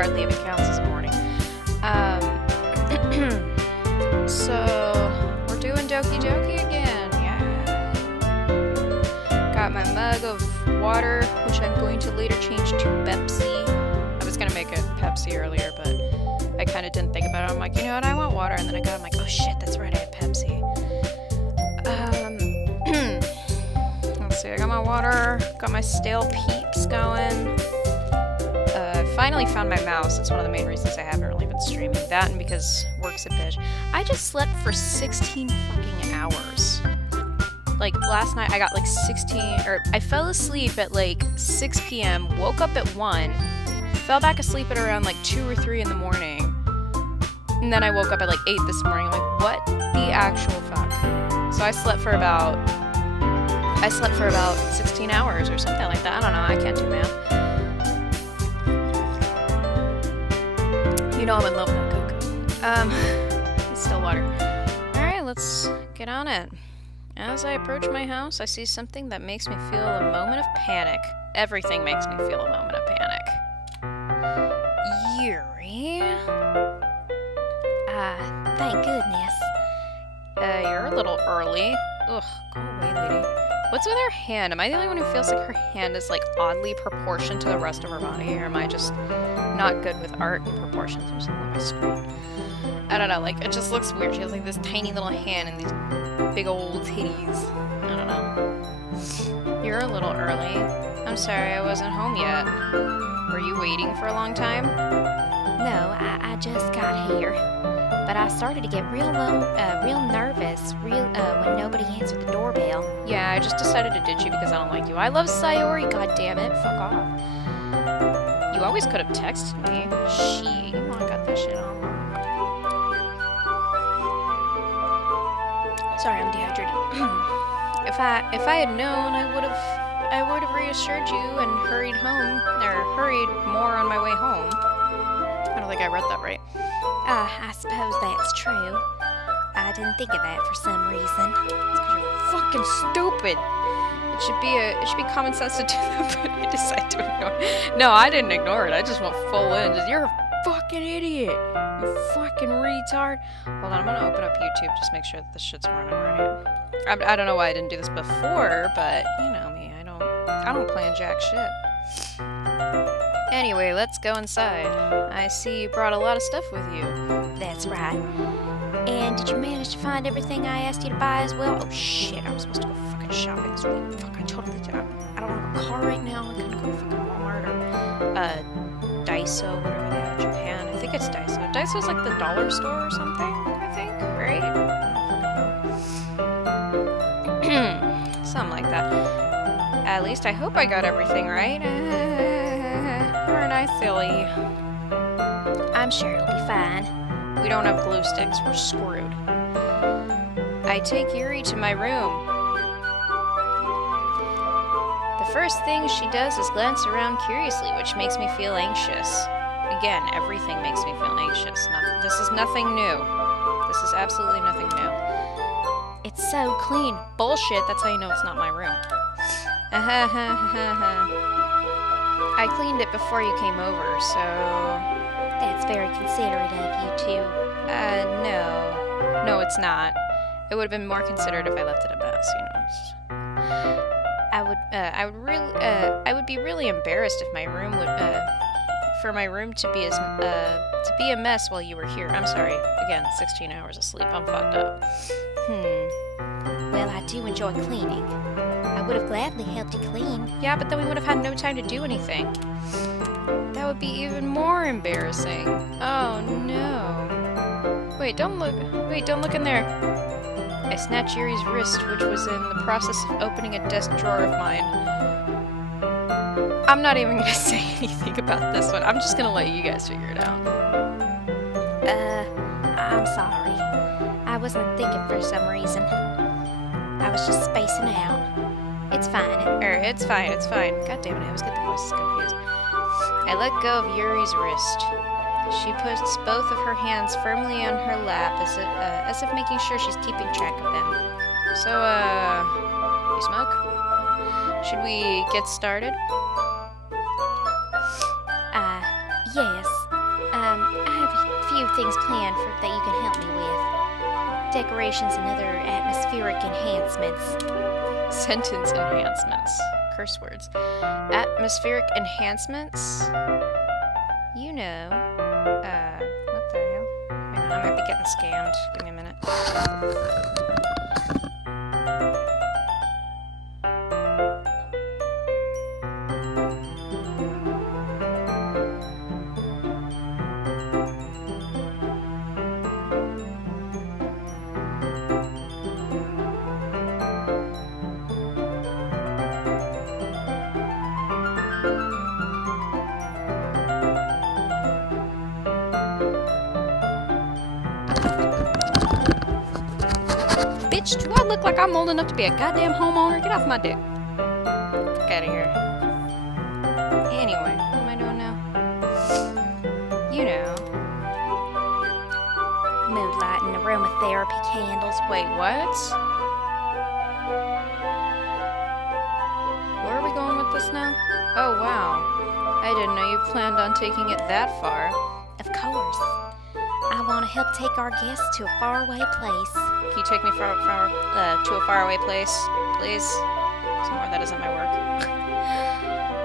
hardly even counts as morning. So we're doing Doki Doki again. Yeah. Got my mug of water, which I'm going to later change to Pepsi. I was gonna make it Pepsi earlier, but I kind of didn't think about it. I'm like, you know what? I want water, and then I'm like, oh shit, that's right, I have Pepsi. Let's see. I got my water. Got my stale peeps going. Finally found my mouse. That's one of the main reasons I haven't really been streaming. That and because work's a bitch. I just slept for 16 fucking hours. Like, last night I got like 16, or I fell asleep at like 6 p.m., woke up at 1, fell back asleep at around like 2 or 3 in the morning, and then I woke up at like 8 this morning. I'm like, what the actual fuck? So I slept for about 16 hours or something like that. I don't know, I can't do math. You know I'm in love with that cocoa. It's still water. Alright, let's get on it. As I approach my house, I see something that makes me feel a moment of panic. Everything makes me feel a moment of panic. Yuri? Thank goodness. You're a little early. Ugh, go away, lady. What's with her hand? Am I the only one who feels like her hand is, like, oddly proportioned to the rest of her body? Or am I just not good with art and proportions or something on my screen? I don't know, like, it just looks weird. She has, like, this tiny little hand and these big old titties. I don't know. You're a little early. I'm sorry, I wasn't home yet. Were you waiting for a long time? No, I just got here. But I started to get real nervous when nobody answered the doorbell. Yeah, I just decided to ditch you because I don't like you. I love Sayori, goddammit. Fuck off. You always could have texted me. Shit, you wanna got that shit on. Sorry, I'm dehydrated. If I had known, I would have reassured you and hurried home, or hurried more on my way home. I don't think I read that right. I suppose that's true. I didn't think of that for some reason. It's because you're fucking stupid. It should be common sense to do that, but I decided to ignore it. No, I didn't ignore it. I just went full in. You're a fucking idiot. You fucking retard. Hold on, I'm gonna open up YouTube, just make sure that this shit's running right. I don't know why I didn't do this before, but you know me, I don't plan jack shit. Anyway, let's go inside. I see you brought a lot of stuff with you. That's right. And did you manage to find everything I asked you to buy as well? Oh shit, I was supposed to go fucking shopping this week. Fuck, I totally did. I don't have a car right now. I couldn't go to fucking Walmart or Daiso, whatever they have in Japan. I think it's Daiso. Daiso's like the dollar store or something, I think, right? Something like that. At least I hope I got everything right. Aren't I silly? I'm sure it'll be fine. We don't have glue sticks. We're screwed. I take Yuri to my room. The first thing she does is glance around curiously, which makes me feel anxious. Again, everything makes me feel anxious. This is nothing new. This is absolutely nothing new. It's so clean. Bullshit, that's how you know it's not my room. I cleaned it before you came over, so... That's very considerate of you, too. No. No, it's not. It would have been more considerate if I left it a mess, you know. I would be really embarrassed if my room would, for my room to be a mess while you were here. I'm sorry. Again, 16 hours of sleep. I'm fucked up. Well, I do enjoy cleaning. I would have gladly helped you clean. Yeah, but then we would have had no time to do anything. That would be even more embarrassing. Oh, no. Wait, don't look in there. I snatched Yuri's wrist, which was in the process of opening a desk drawer of mine. I'm not even gonna say anything about this one. I'm just gonna let you guys figure it out. I'm sorry. I wasn't thinking for some reason. I was just spacing out. It's fine. It's fine, it's fine. God damn it, I always get the voices confused. I let go of Yuri's wrist. She puts both of her hands firmly on her lap as if making sure she's keeping track of them. So, you smoke? Should we get started? Yes. things planned that you can help me with. Decorations and other atmospheric enhancements. Sentence enhancements. Curse words. Atmospheric enhancements? You know. What the hell? Hang on, I might be getting scammed. Give me a minute. Bitch, do I look like I'm old enough to be a goddamn homeowner? Get off my dick. Fuck out of here. Anyway, what am I doing now? You know. Mood light and aromatherapy candles. Wait, what? Where are we going with this now? Oh, wow. I didn't know you planned on taking it that far. Of course. I want to help take our guests to a faraway place. Can you take me to a faraway place, please? Somewhere that isn't my work.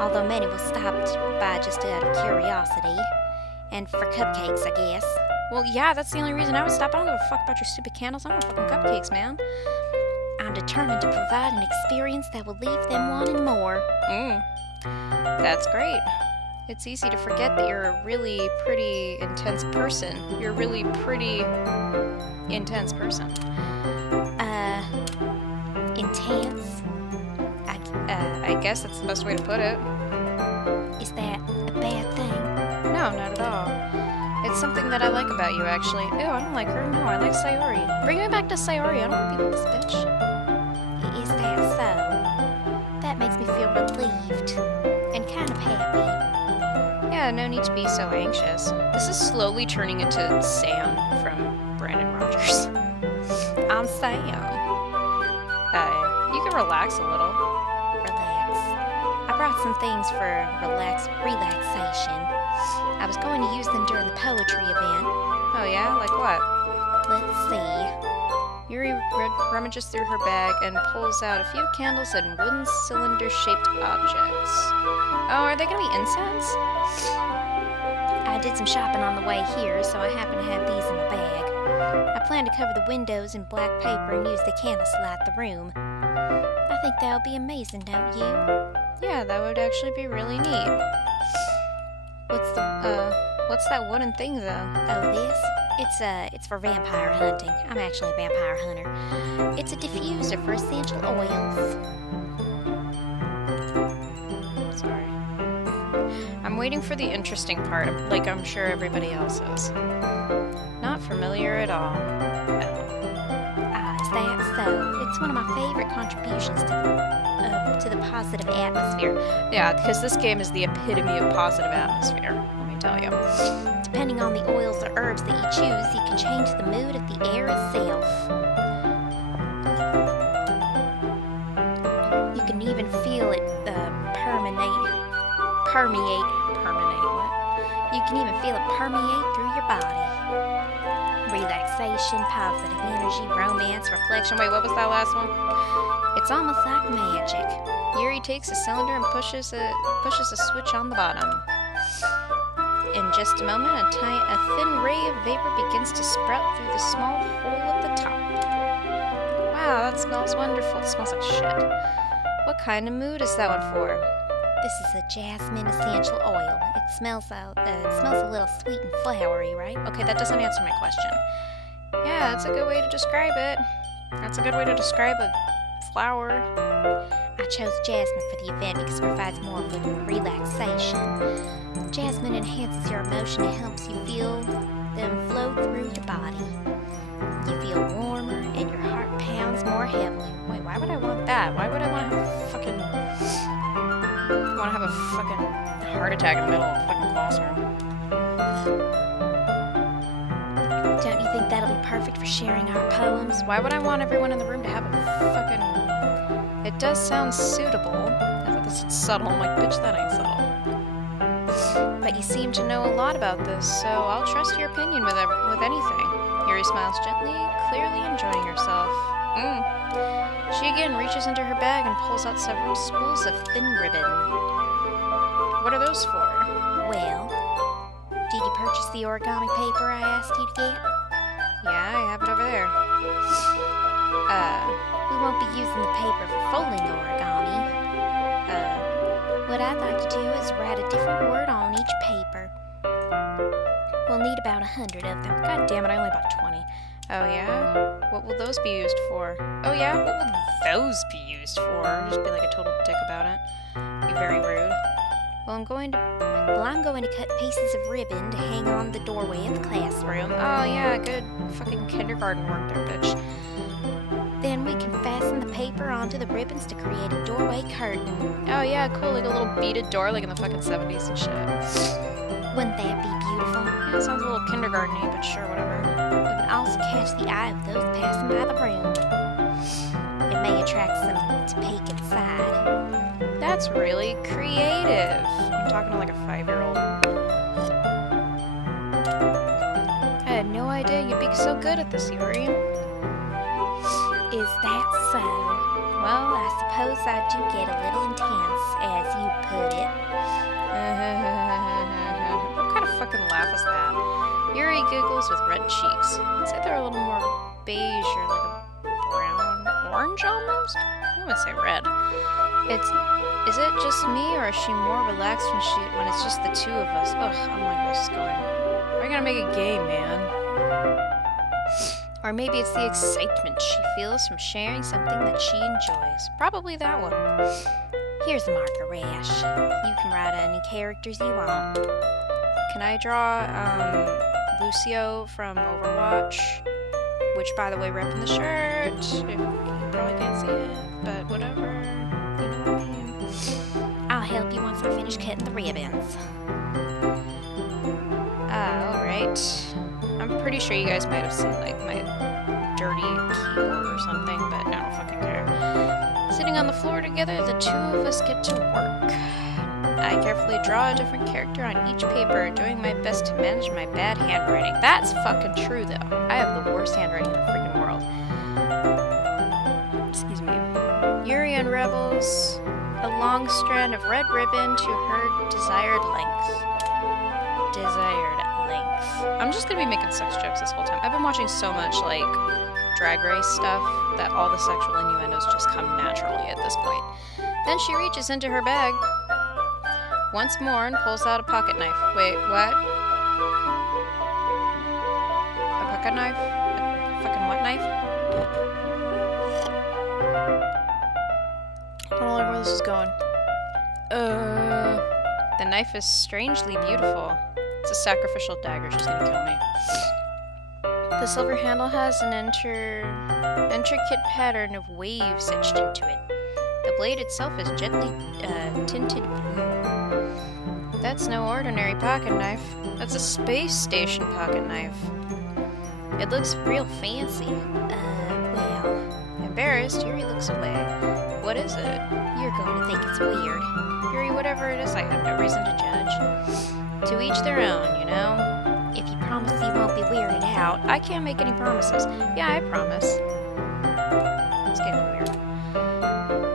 Although many will stop by just out of curiosity. And for cupcakes, I guess. Well, yeah, that's the only reason I would stop. I don't give a fuck about your stupid candles. I want fucking cupcakes, man. I'm determined to provide an experience that will leave them wanting more. That's great. It's easy to forget that you're a really pretty intense person. You're a really pretty intense person. Intense? I guess that's the best way to put it. Is that a bad thing? No, not at all. It's something that I like about you, actually. Ew, I don't like her. No, I like Sayori. Bring me back to Sayori. I don't want to be with this bitch. Is that so? That makes me feel relieved and kind of happy. Yeah, no need to be so anxious. This is slowly turning into Sam from Brandon Rogers. I'm Sam. You can relax a little. Relax. I brought some things for relaxation. I was going to use them during the poetry event. Oh yeah? Like what? Let's see. Yuri rummages through her bag and pulls out a few candles and wooden cylinder-shaped objects. Oh, are they gonna be incense? I did some shopping on the way here, so I happen to have these in my bag. I plan to cover the windows in black paper and use the candles to light the room. I think that would be amazing, don't you? Yeah, that would actually be really neat. What's that wooden thing, though? Oh, this? It's for vampire hunting. I'm actually a vampire hunter. It's a diffuser for essential oils. Sorry. I'm waiting for the interesting part, like I'm sure everybody else is. Not familiar at all. Is that so? It's one of my favorite contributions to the positive atmosphere. Yeah, because this game is the epitome of positive atmosphere, let me tell you. Depending on the oils or herbs that you choose, you can change the mood of the air itself. You can even feel it You can even feel it permeate through your body. Relaxation, positive energy, romance, reflection. Wait, what was that last one? It's almost like magic. Yuri takes a cylinder and pushes a switch on the bottom. In just a moment, a thin ray of vapor begins to sprout through the small hole at the top. Wow, that smells wonderful. It smells like shit. What kind of mood is that one for? This is a jasmine essential oil. It smells a little sweet and flowery, right? Okay, that doesn't answer my question. Yeah, that's a good way to describe it. That's a good way to describe a flower. I chose jasmine for the event because it provides more of a relaxation. Jasmine enhances your emotion and helps you feel them flow through your body. You feel warmer and your heart pounds more heavily. Wait, why would I want that? Why would I want to have a fucking heart attack in the middle of a fucking classroom? Don't you think that'll be perfect for sharing our poems? Why would I want everyone in the room to have a fucking... It does sound suitable. I thought this was subtle. I'm like, bitch, that ain't subtle. But you seem to know a lot about this, so I'll trust your opinion with anything. Yuri smiles gently, clearly enjoying herself. She again reaches into her bag and pulls out several spools of thin ribbon. What are those for? Well, did you purchase the origami paper I asked you to get? Yeah, I have it over there. We won't be using the paper for folding the origami. What I'd like to do is write a different word on each paper. We'll need about 100 of them. God damn it, I only bought 20. Oh yeah? What will those be used for? Oh yeah? What will those be used for? Just be like a total dick about it. Be very rude. Well, I'm going to cut pieces of ribbon to hang on the doorway of the classroom. Oh yeah, good fucking kindergarten work there, bitch. Then we can fasten the paper onto the ribbons to create a doorway curtain. Oh yeah, cool, like a little beaded door like in the fucking 70s and shit. Wouldn't that be beautiful? Yeah, it sounds a little kindergarten-y, but sure, whatever. It would also catch the eye of those passing by the room. It may attract some to peek inside. That's really creative. I'm talking to like a 5-year-old. I had no idea you'd be so good at this, Yuri. Is that so? Well, I suppose I do get a little intense, as you put it. What kind of fucking laugh is that? Yuri giggles with red cheeks. I'd say they're a little more beige or like a brown, orange almost? I would say red. Is it just me or is she more relaxed when it's just the two of us? Ugh, I don't like where this is going. We're gonna make a game, man. Or maybe it's the excitement she feels from sharing something that she enjoys. Probably that one. Here's a marker, Rash. You can write any characters you want. Can I draw, Lucio from Overwatch? Which, by the way, repping the shirt. You probably can't see it, but whatever. You know what I mean? I'll help you once I finish cutting the ribbons. Alright. I'm pretty sure you guys might have seen, like, my dirty keyboard or something, but I don't fucking care. Sitting on the floor together, the two of us get to work. I carefully draw a different character on each paper, doing my best to manage my bad handwriting. That's fucking true, though. I have the worst handwriting in the freaking world. Excuse me. Yuri unravels a long strand of red ribbon to her desired length. I'm just gonna be making sex jokes this whole time. I've been watching so much, like, Drag Race stuff that all the sexual innuendos just come naturally at this point. Then she reaches into her bag once more and pulls out a pocket knife. Wait, what? A pocket knife? A fucking what knife? I don't know where this is going. The knife is strangely beautiful. It's a sacrificial dagger. She's gonna kill me. The silver handle has an intricate pattern of waves etched into it. The blade itself is gently tinted blue. That's no ordinary pocket knife. That's a space station pocket knife. It looks real fancy. Well... Embarrassed, Yuri looks away. What is it? You're going to think it's weird. Yuri, whatever it is, I have no reason to judge. To each their own, you know? If you promise you won't be weirded out. I can't make any promises. Yeah, I promise. It's getting weird.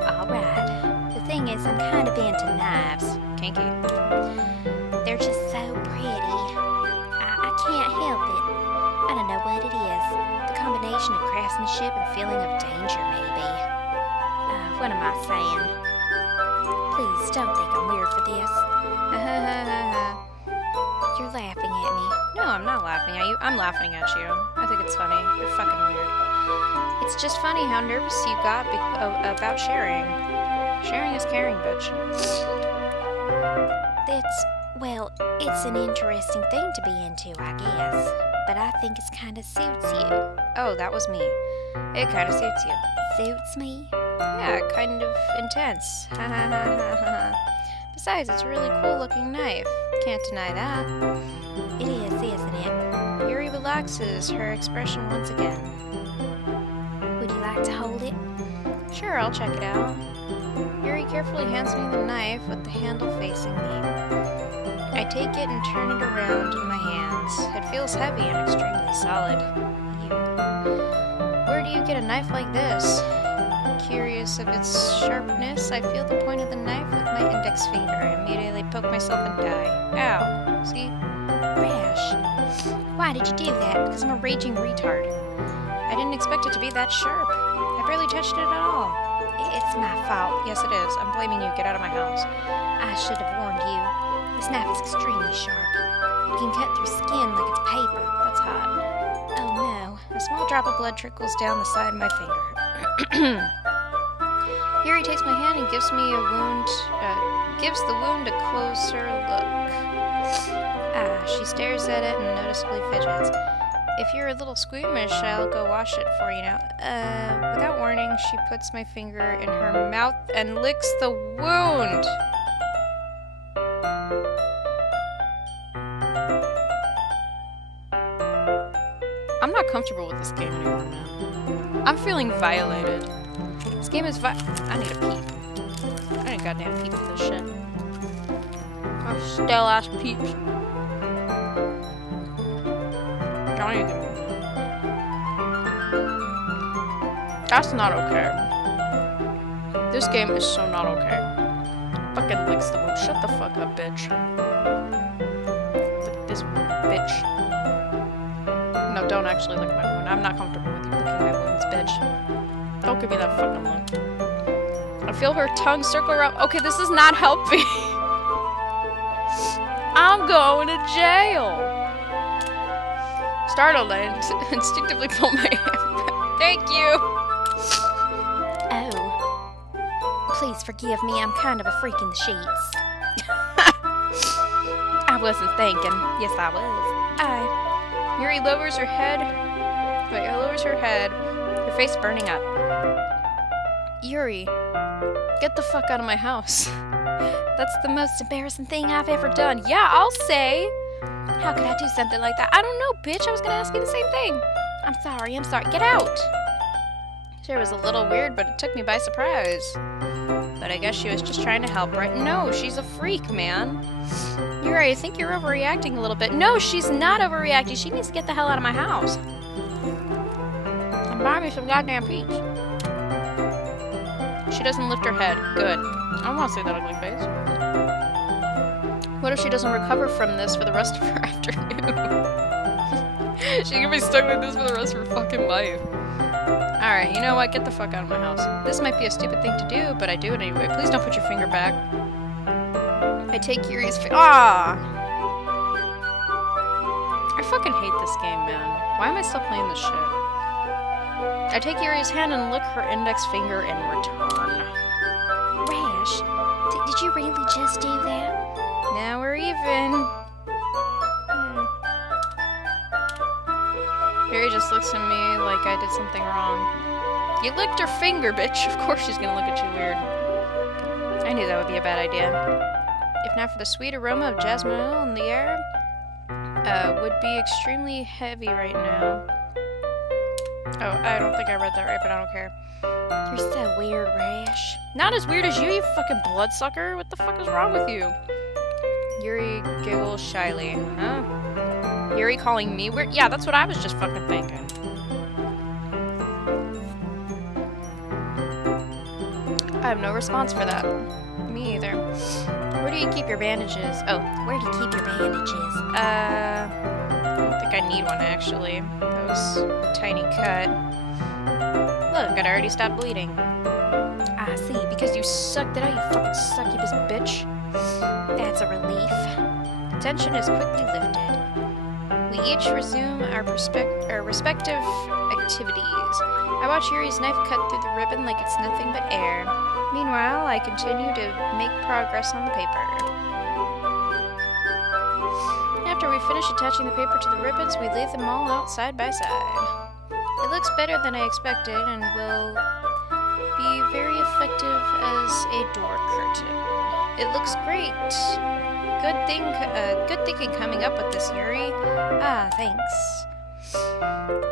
Alright. The thing is, I'm kind of into knives. Kinky. They're just so pretty. I can't help it. I don't know what it is. The combination of craftsmanship and feeling of danger, maybe. What am I saying? Please, don't think I'm weird for this. You're laughing at me. No, I'm not laughing at you. I'm laughing at you. I think it's funny. You're fucking weird. It's just funny how nervous you got about sharing. Sharing is caring, bitch. Well, it's an interesting thing to be into, I guess. But I think it kind of suits you. Oh, that was me. It kind of suits you. Suits me? Yeah, kind of intense. Ha ha ha ha ha. Besides, it's a really cool looking knife. Can't deny that. It is, isn't it? Yuri relaxes, her expression once again. Would you like to hold it? Sure, I'll check it out. Yuri carefully hands me the knife with the handle facing me. I take it and turn it around in my hands. It feels heavy and extremely solid. Ew. Where do you get a knife like this? Curious of its sharpness, I feel the point of the knife with my index finger. I immediately poke myself and die. Ow. See? Rash, why did you do that? Because I'm a raging retard. I didn't expect it to be that sharp. I barely touched it at all. It's my fault. Yes, it is. I'm blaming you. Get out of my house. I should have warned you. This knife is extremely sharp. It can cut through skin like it's paper. That's hot. Oh no. A small drop of blood trickles down the side of my finger. Yuri takes my hand and gives me a wound, gives the wound a closer look. She stares at it and noticeably fidgets. If you're a little squeamish, I'll go wash it for you now. Without warning, she puts my finger in her mouth and licks the wound. I'm not comfortable with this game anymore, man. I'm feeling violated. This game is I need a peep. I need a goddamn peep for this shit. Oh, stale ass peeps. Don't even give me that. That's not okay. This game is so not okay. Fucking licks the wound. Shut the fuck up, bitch. Lick this bitch. No, don't actually lick my wound. I'm not comfortable with you licking my wounds, bitch. Don't give me that fucking look. I feel her tongue circle around. Okay, this is not helping. I'm going to jail. Startled, I instinctively pull my hand back. Thank you. Oh. Please forgive me. I'm kind of a freak in the sheets. I wasn't thinking. Yes, I was. Yuri lowers her head. Wait, lowers her head. Her face burning up. Yuri, get the fuck out of my house. That's the most embarrassing thing I've ever done. Yeah, I'll say. How could I do something like that? I don't know, bitch. I was gonna ask you the same thing. I'm sorry. Get out. Sure, it was a little weird, but it took me by surprise. But I guess she was just trying to help, right? No, she's a freak, man. Yuri, I think you're overreacting a little bit. No, she's not overreacting. She needs to get the hell out of my house. And buy me some goddamn peeps. She doesn't lift her head. Good. I don't want to see that ugly face. What if she doesn't recover from this for the rest of her afternoon? She's gonna be stuck with this for the rest of her fucking life. Alright, you know what? Get the fuck out of my house. This might be a stupid thing to do, but I do it anyway. Please don't put your finger back. I take Yuri's I fucking hate this game, man. Why am I still playing this shit? I take Yuri's hand and lick her index finger in return. Rash, did you really just do that? Now we're even. Yuri just looks at me like I did something wrong. You licked her finger, bitch. Of course she's gonna look at you weird. I knew that would be a bad idea. If not for the sweet aroma of jasmine oil in the air, would be extremely heavy right now. Oh, I don't think I read that right, but I don't care. You're so weird, Rash. Not as weird as you fucking bloodsucker. What the fuck is wrong with you? Yuri giggles shyly. Huh? Yuri calling me weird? Yeah, that's what I was just fucking thinking. I have no response for that. Me either. Where do you keep your bandages? Oh, where do you keep your bandages? I don't think I need one, actually. That was a tiny cut. Look, I'd already stopped bleeding. I see. Because you sucked it out, you fucking succubus bitch. That's a relief. Tension is quickly lifted. We each resume our respective activities. I watch Yuri's knife cut through the ribbon like it's nothing but air. Meanwhile, I continue to make progress on the paper. After we finish attaching the paper to the ribbons, we lay them all out side by side. It looks better than I expected and will be very effective as a door curtain. It looks great. Good thinking coming up with this, Yuri. Thanks.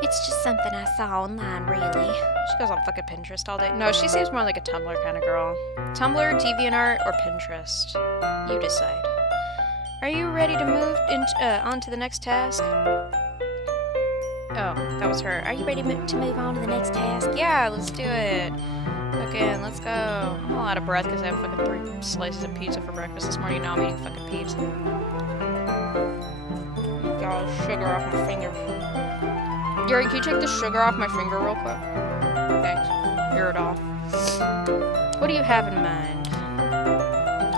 It's just something I saw online, really. She goes on fucking Pinterest all day. No, she seems more like a Tumblr kind of girl. Tumblr, DeviantArt, or Pinterest. You decide. Are you ready to move on to the next task? Oh, that was her. Are you ready to move on to the next task? Yeah, let's do it. Okay, let's go. I'm all out of breath because I have fucking 3 slices of pizza for breakfast this morning. Now I'm eating fucking peeps. Got all the sugar off my finger. Yuri, can you take the sugar off my finger real quick? Thanks. You're it all. What do you have in mind?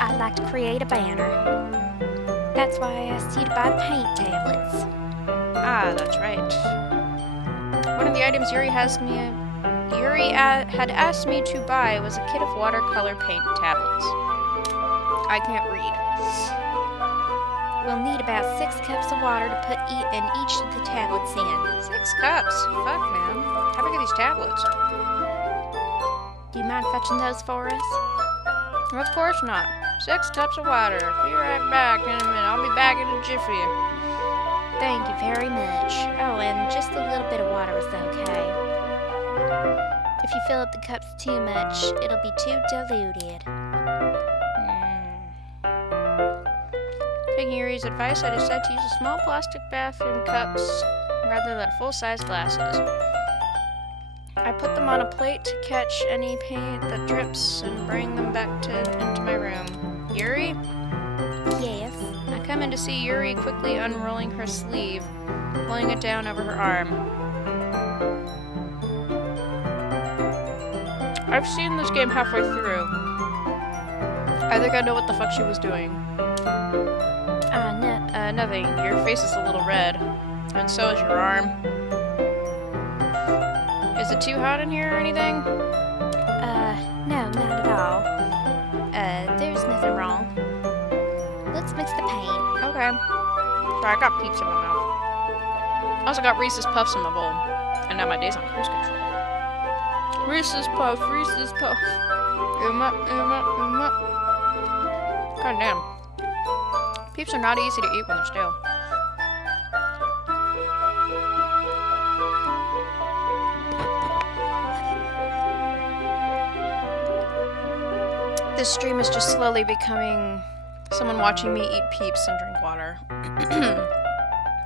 I'd like to create a banner. That's why I asked you to buy the paint tablets. Ah, that's right. One of the items Yuri had asked me to buy was a kit of watercolor paint tablets. I can't read. We'll need about 6 cups of water to put in each of the tablets in. 6 cups? Fuck, man. How big are these tablets? Do you mind fetching those for us? Of course not. 6 cups of water. Be right back in a minute. I'll be back in a jiffy. Thank you very much. Oh, and just a little bit of water is okay. If you fill up the cups too much, it'll be too diluted. Taking Yuri's advice, I decided to use a small plastic bathroom cups rather than full-size glasses. I put them on a plate to catch any paint that drips and bring them back into my room. Yuri? Yes? I come in to see Yuri quickly unrolling her sleeve, pulling it down over her arm. I've seen this game halfway through. I think I know what the fuck she was doing. Nothing. Your face is a little red. And so is your arm. Is it too hot in here or anything? No, not at all. There's nothing wrong. Let's mix the paint. Okay. Sorry, I got peeps in my mouth. I also got Reese's Puffs in my bowl. And now my day's on cruise control. Reese's Puff, Reese's Puff. God damn. Peeps are not easy to eat when they're stale. This stream is just slowly becoming someone watching me eat peeps and drink water.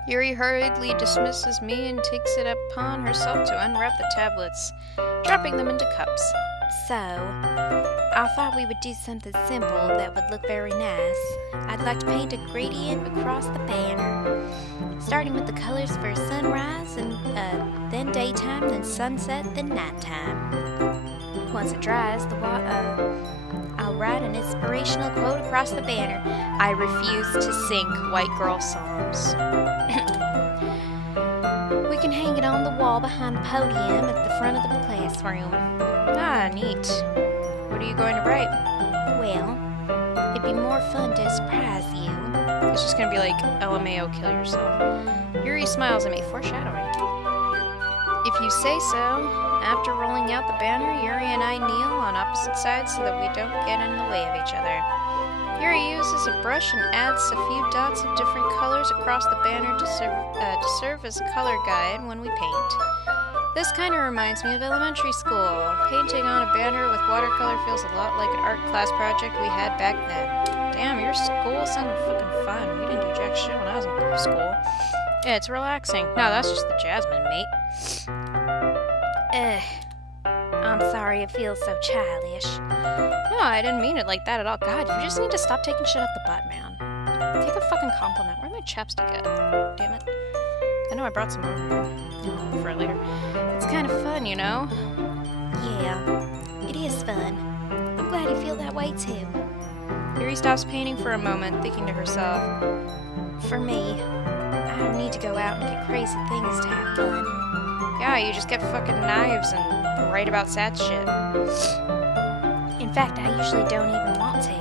Yuri hurriedly dismisses me and takes it upon herself to unwrap the tablets, dropping them into cups. So, I thought we would do something simple that would look very nice. I'd like to paint a gradient across the banner, starting with the colors for sunrise, and then daytime, then sunset, then nighttime. Once it dries, I'll write an inspirational quote across the banner. I refuse to sing white girl songs. We can hang it on the wall behind the podium at the front of the classroom. Ah, neat. What are you going to write? Well, it'd be more fun to surprise you. It's just gonna be like, LMAO, kill yourself. Yuri smiles at me, foreshadowing. If you say so. After rolling out the banner, Yuri and I kneel on opposite sides so that we don't get in the way of each other. Yuri uses a brush and adds a few dots of different colors across the banner to serve as a color guide when we paint. This kind of reminds me of elementary school. Painting on a banner with watercolor feels a lot like an art class project we had back then. Damn, your school sounded fucking fun. We didn't do jack shit when I was in school. Yeah, it's relaxing. No, that's just the Jasmine, mate. I'm sorry it feels so childish. No, I didn't mean it like that at all. God, you just need to stop taking shit up the butt, man. Take a fucking compliment. Where'd my chapstick at? Damn it. I know I brought some over here. Oh, for later. It's kind of fun, you know? Yeah, it is fun. I'm glad you feel that way, too. Yuri stops painting for a moment, thinking to herself. For me, I don't need to go out and get crazy things to have fun. Yeah, you just get fucking knives and write about sad shit. In fact, I usually don't even want to.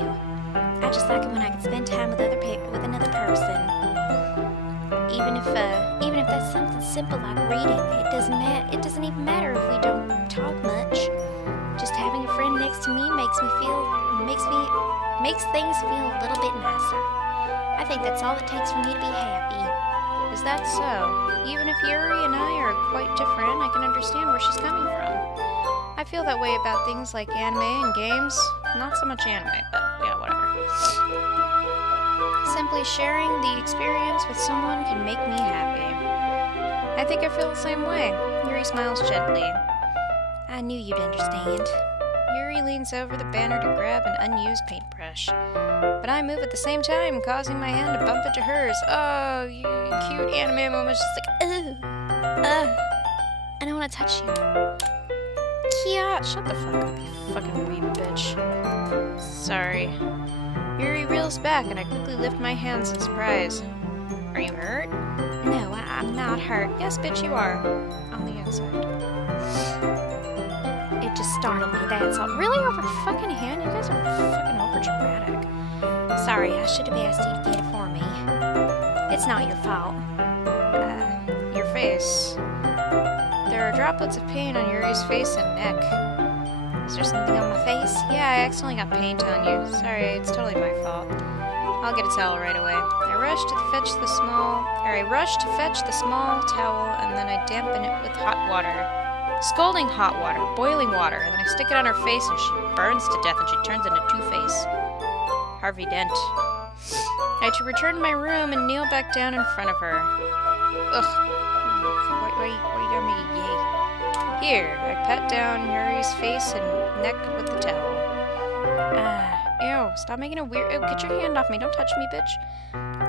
I just like it when I can spend time with another person. Even if that's something simple like reading, it doesn't even matter if we don't talk much. Just having a friend next to me makes things feel a little bit nicer. I think that's all it takes for me to be happy. Is that so? Even if Yuri and I are quite different, I can understand where she's coming from. I feel that way about things like anime and games. Not so much anime, but yeah, whatever. simply sharing the experience with someone can make me happy. I think I feel the same way. Yuri smiles gently. I knew you'd understand. Yuri leans over the banner to grab an unused paintbrush. But I move at the same time, causing my hand to bump into hers. Oh, you cute anime moment, just like, I don't want to touch you. Kia, shut the fuck up, you fucking wee bitch. Sorry. Yuri reels back, and I quickly lift my hands in surprise. Are you hurt? No, I'm not hurt. Yes, bitch, you are. On the inside. It just startled me, that's all. Really? Over fucking hand? You guys are fucking over dramatic. Sorry, I should have asked you to get it for me. It's not your fault. Your face. There are droplets of paint on Yuri's face and neck. Is there something on my face? Yeah, I accidentally got paint on you. Sorry, it's totally my fault. I'll get a towel right away. I rush to fetch the small towel, and then I dampen it with hot water. Scalding hot water, boiling water, and then I stick it on her face, and she burns to death, and she turns into Two-Face. Harvey Dent. I return to my room and kneel back down in front of her. Ugh. Why you got me yay? Here, I pat down Yuri's face and neck with the towel. Ew, stop making a weird... Ew, get your hand off me. Don't touch me, bitch.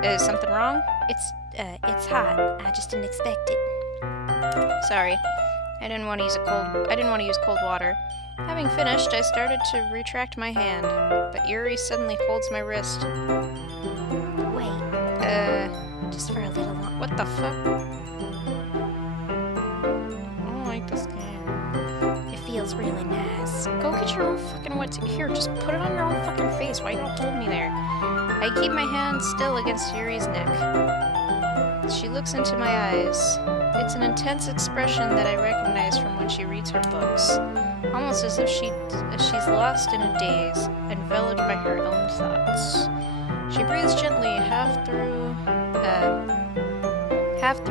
Is something wrong? It's hot. I just didn't expect it. Sorry. I didn't want to use cold water. Having finished, I started to retract my hand, but Yuri suddenly holds my wrist. Wait. Just for a little long. What the fuck? I don't like this game. It feels really nice. Go get your own fucking wet here, just put it on your own fucking face. Why you don't hold me there? I keep my hand still against Yuri's neck. She looks into my eyes. It's an intense expression that I recognize from when she reads her books. Almost as if she's lost in a daze, enveloped by her own thoughts. She breathes gently, half through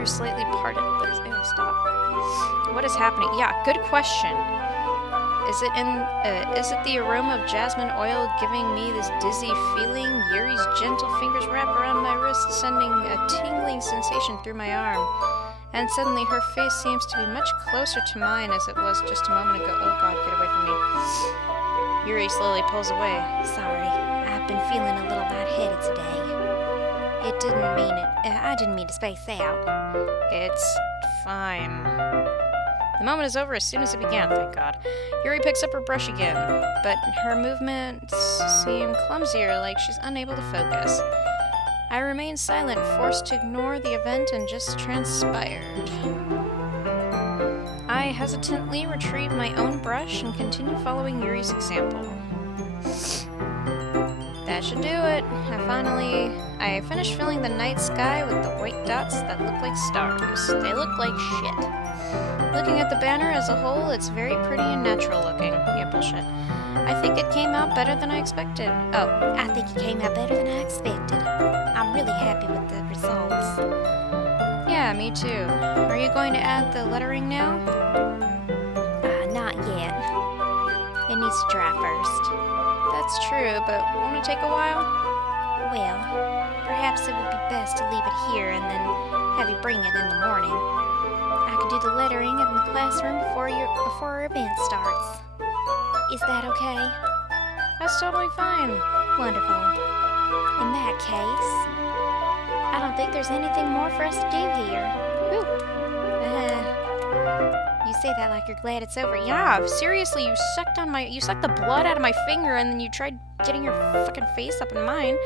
slightly parted lips. Ew, stop. What is happening? Yeah, good question. Is it the aroma of jasmine oil giving me this dizzy feeling? Yuri's gentle fingers wrap around my wrist, sending a tingling sensation through my arm. And suddenly her face seems to be much closer to mine as it was just a moment ago. Oh god, get away from me. Yuri slowly pulls away. Sorry, I've been feeling a little lightheaded today. I didn't mean to space out. It's fine. The moment is over as soon as it began, thank God. Yuri picks up her brush again, but her movements seem clumsier, like she's unable to focus. I remain silent, forced to ignore the event and just transpired. I hesitantly retrieve my own brush and continue following Yuri's example. That should do it. I finished filling the night sky with the white dots that look like stars. They look like shit. Looking at the banner as a whole, it's very pretty and natural looking. Yeah, bullshit. I think it came out better than I expected. Oh, I think it came out better than I expected. I'm really happy with the results. Yeah, me too. Are you going to add the lettering now? Not yet. It needs to dry first. That's true, but won't it take a while? Well, perhaps it would be best to leave it here and then have you bring it in the morning. I could do the lettering in the classroom before our event starts. Is that okay? That's totally fine. Wonderful. In that case, I don't think there's anything more for us to do here. Whew. You say that like you're glad it's over. Yeah, seriously, you sucked the blood out of my finger and then you tried getting your fucking face up in mine.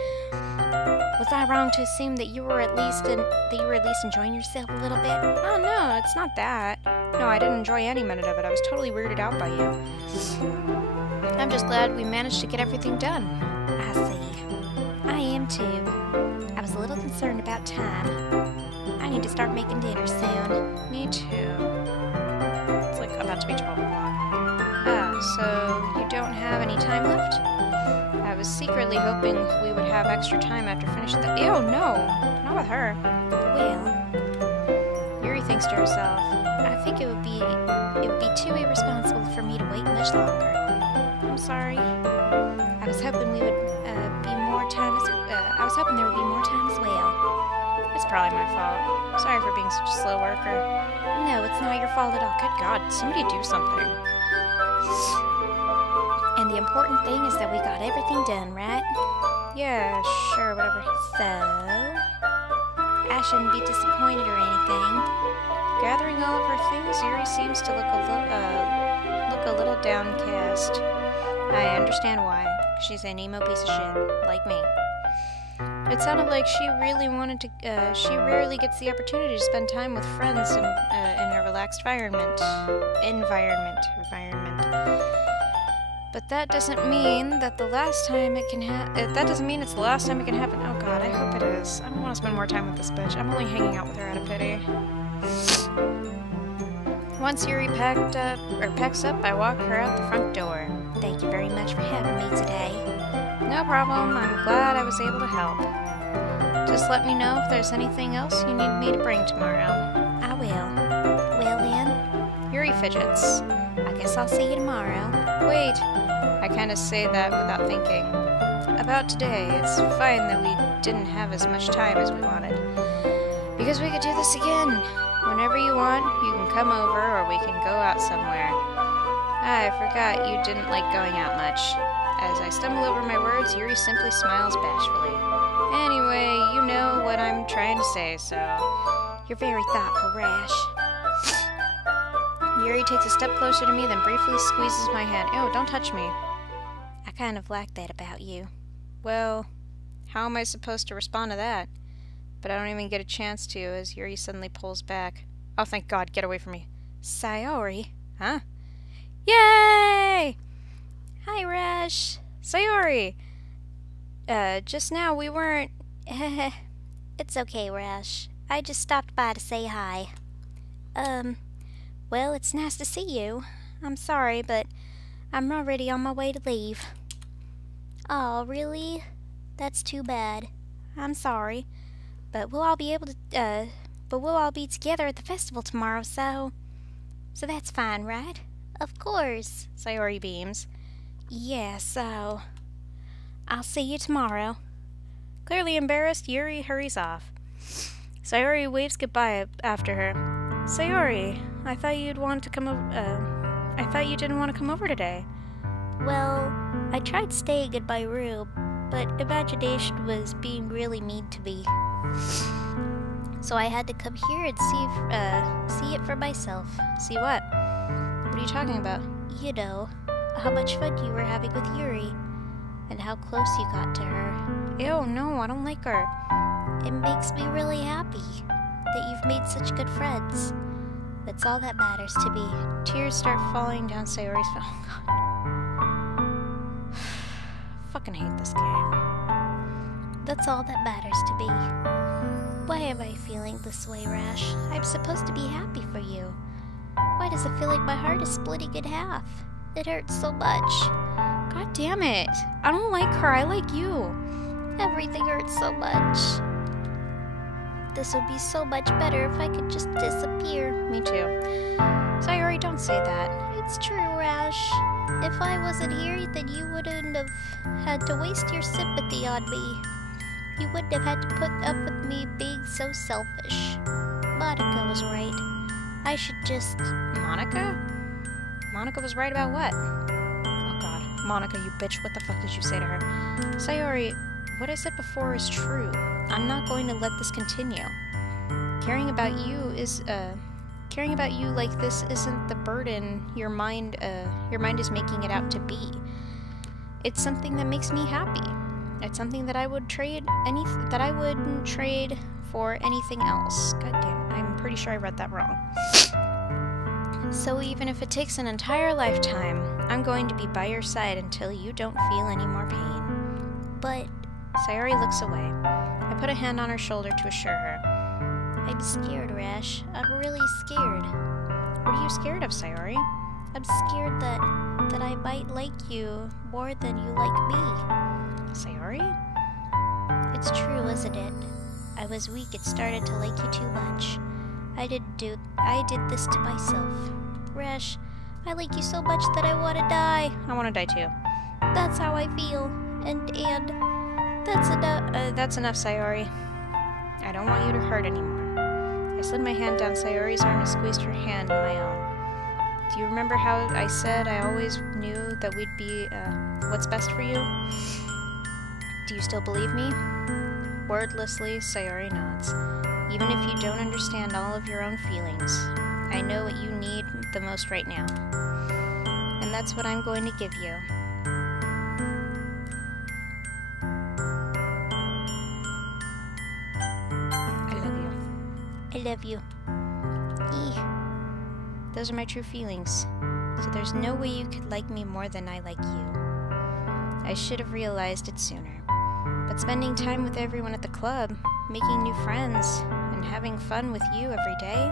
Was I wrong to assume that you were at least enjoying yourself a little bit? Oh no, it's not that. No, I didn't enjoy any minute of it. I was totally weirded out by you. I'm just glad we managed to get everything done. I see. I am too. I was a little concerned about time. I need to start making dinner soon. Me too. It's like about to be 12 o'clock. So you don't have any time left? I was secretly hoping we would have extra time after finishing the— Ew, no! Not with her. Well... Yuri thinks to herself. I think it would be too irresponsible for me to wait much longer. I'm sorry. I was hoping we would be more time as I was hoping there would be more time as well. It's probably my fault. Sorry for being such a slow worker. No, it's not your fault at all. Good God, somebody do something. And the important thing is that we got everything done, right? Yeah, sure, whatever. So, I shouldn't be disappointed or anything. Gathering all of her things, Yuri seems to look a little downcast. I understand why. She's an emo piece of shit, like me. It sounded like she really wanted to. She rarely gets the opportunity to spend time with friends in a relaxed environment. But that doesn't mean that the last time it can that doesn't mean it's the last time it can happen. Oh God, I hope it is. I don't want to spend more time with this bitch. I'm only hanging out with her out of pity. Once Yuri packs up, I walk her out the front door. Thank you very much for having me today. No problem. I'm glad I was able to help. Just let me know if there's anything else you need me to bring tomorrow. I will. Well then, Yuri fidgets. I guess I'll see you tomorrow. Wait. I kind of say that without thinking. About today, it's fine that we didn't have as much time as we wanted. Because we could do this again. Whenever you want, you can come over or we can go out somewhere. I forgot you didn't like going out much. As I stumble over my words, Yuri simply smiles bashfully. Anyway, you know what I'm trying to say, so... You're very thoughtful, Rash. Yuri takes a step closer to me, then briefly squeezes my hand. Ew, don't touch me. I kind of like that about you. Well, how am I supposed to respond to that? But I don't even get a chance to, as Yuri suddenly pulls back. Oh, thank God, get away from me. Sayori? Huh? Yay! Hi, Rash. Sayori! Just now we weren't... It's okay, Rash. I just stopped by to say hi. Well, it's nice to see you. I'm sorry, but I'm already on my way to leave. Oh, really? That's too bad. I'm sorry. But we'll all be able to, we'll all be together at the festival tomorrow, so that's fine, right? Of course. Sayori beams. Yeah, so I'll see you tomorrow. Clearly embarrassed, Yuri hurries off. Sayori waves goodbye after her. Sayori, I thought you'd want to come over, I thought you didn't want to come over today. Well, I tried staying in my room, but imagination was being really mean to me. So I had to come here and see it for myself. See what? What are you talking about? You know, how much fun you were having with Yuri, and how close you got to her. Ew, no, I don't like her. It makes me really happy that you've made such good friends. That's all that matters to me. Tears start falling down Sayori's face. Oh, God. Fucking hate this game. That's all that matters to me. Why am I feeling this way, Rash? I'm supposed to be happy for you. Why does it feel like my heart is splitting in half? It hurts so much. God damn it. I don't like her. I like you. Everything hurts so much. This would be so much better if I could just disappear. Me too. Sayori, don't say that. It's true, Rash. If I wasn't here, then you wouldn't have had to waste your sympathy on me. You wouldn't have had to put up with me being so selfish. Monica was right. I should just... Monica? Monica was right about what? Oh God. Monica, you bitch, what the fuck did you say to her? Sayori, what I said before is true. I'm not going to let this continue. Caring about you like this isn't the burden your mind is making it out to be. It's something that makes me happy. It's something that I wouldn't trade for anything else. God damn, I'm pretty sure I read that wrong. So even if it takes an entire lifetime, I'm going to be by your side until you don't feel any more pain. But... Sayori looks away. I put a hand on her shoulder to assure her. I'm scared, Rash. I'm really scared. What are you scared of, Sayori? I'm scared that I might like you more than you like me. Sayori? It's true, isn't it? I was weak and started to like you too much. I did this to myself. Rash, I like you so much that I want to die. I want to die too. That's how I feel. And That's enough, Sayori. I don't want you to hurt anymore. I slid my hand down Sayori's arm and squeezed her hand in my own. Do you remember how I said I always knew that we'd be, what's best for you? Do you still believe me? Wordlessly, Sayori nods. Even if you don't understand all of your own feelings, I know what you need the most right now. And that's what I'm going to give you. I love you. Those are my true feelings. So there's no way you could like me more than I like you. I should have realized it sooner. But spending time with everyone at the club, making new friends, and having fun with you every day,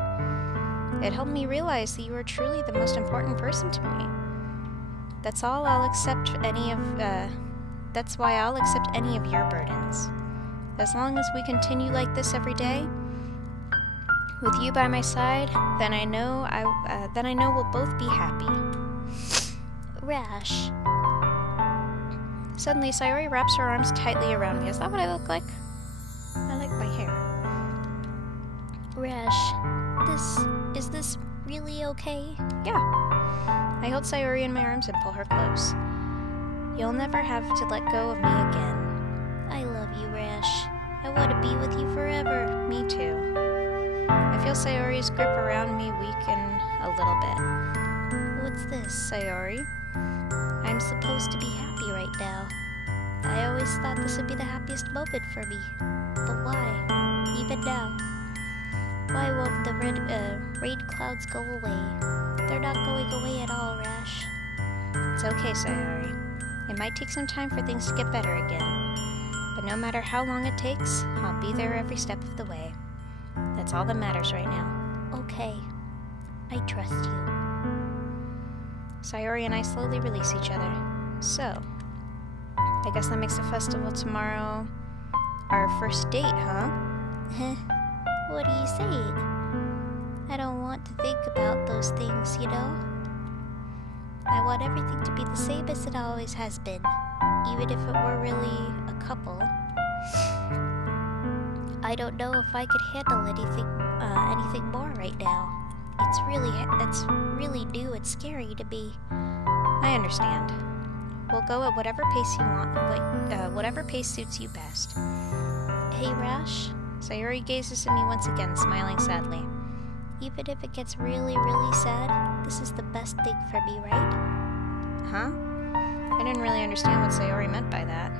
it helped me realize that you are truly the most important person to me. That's why I'll accept any of your burdens. As long as we continue like this every day, with you by my side, then I know we'll both be happy. Rash. Suddenly, Sayori wraps her arms tightly around me. Is that what I look like? I like my hair. Rash, is this really okay? Yeah. I hold Sayori in my arms and pull her close. You'll never have to let go of me again. I love you, Rash. I want to be with you forever. Me too. I feel Sayori's grip around me weaken a little bit. What's this? Sayori? I'm supposed to be happy right now. I always thought this would be the happiest moment for me. But why? Even now? Why won't the rain clouds go away? They're not going away at all, Rash. It's okay, Sayori. It might take some time for things to get better again. But no matter how long it takes, I'll be there every step of the way. That's all that matters right now. Okay. I trust you. Sayori and I slowly release each other. So, I guess that makes the festival tomorrow our first date, huh? What are you saying? I don't want to think about those things, you know? I want everything to be the same as it always has been, even if it were really a couple. I don't know if I could handle anything more right now. It's really new and scary to me. I understand. We'll go at whatever pace you want, whatever pace suits you best. Hey, Rash. Sayori gazes at me once again, smiling sadly. Even if it gets really, really sad, this is the best thing for me, right? Huh? I didn't really understand what Sayori meant by that.